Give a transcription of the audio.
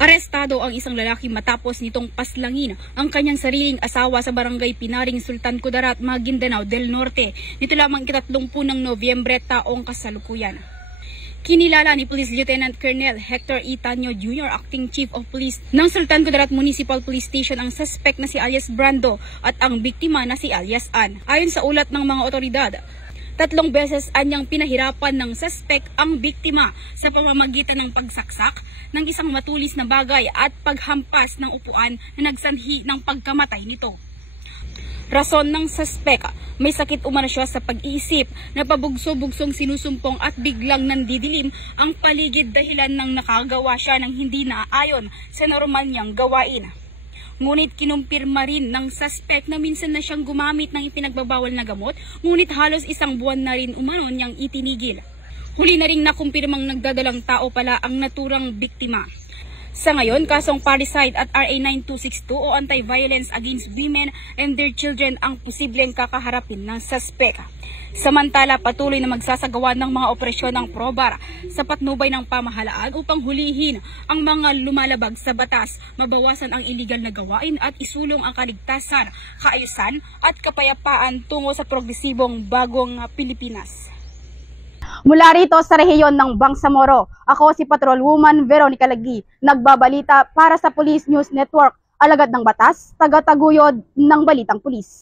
Arestado ang isang lalaki matapos nitong paslangin ang kanyang sariling asawa sa barangay Pinaring, Sultan Kudarat, Maguindanao del Norte. Nito lamang 30 ng Nobyembre taong kasalukuyan. Kinilala ni Police Lieutenant Colonel Hector E. Tanyo Jr., Acting Chief of Police ng Sultan Kudarat Municipal Police Station, ang suspect na si alias Brando at ang biktima na si alias Ann. Ayon sa ulat ng mga otoridad, 3 beses anyang pinahirapan ng suspect ang biktima sa pamamagitan ng pagsaksak ng isang matulis na bagay at paghampas ng upuan na nagsanhi ng pagkamatay nito. Rason ng suspect, may sakit umano siya sa pag-iisip na pabugso-bugsong sinusumpong at biglang nandidilim ang paligid dahilan ng nakagawa siya ng hindi naaayon sa normal niyang gawain. Ngunit kinumpirma rin ng suspect na minsan na siyang gumamit ng ipinagbabawal na gamot, ngunit halos 1 buwan na rin umano niyang itinigil. Huli na rin nakumpirmang nagdadalang tao pala ang naturang biktima. Sa ngayon, kasong parricide at RA 9262 o Anti-Violence Against Women and Their Children ang posibleng kakaharapin ng suspect. Samantala, patuloy na magsasagawa ng mga operasyon ng PROBAR sa patnubay ng pamahalaan upang hulihin ang mga lumalabag sa batas, mabawasan ang iligal na gawain at isulong ang kaligtasan, kaayusan at kapayapaan tungo sa progresibong bagong Pilipinas. Mula rito sa rehiyon ng Bangsamoro, ako si Patrolwoman Veronica Lagi, nagbabalita para sa Police News Network, alagad ng batas, taga-taguyod ng Balitang Pulis.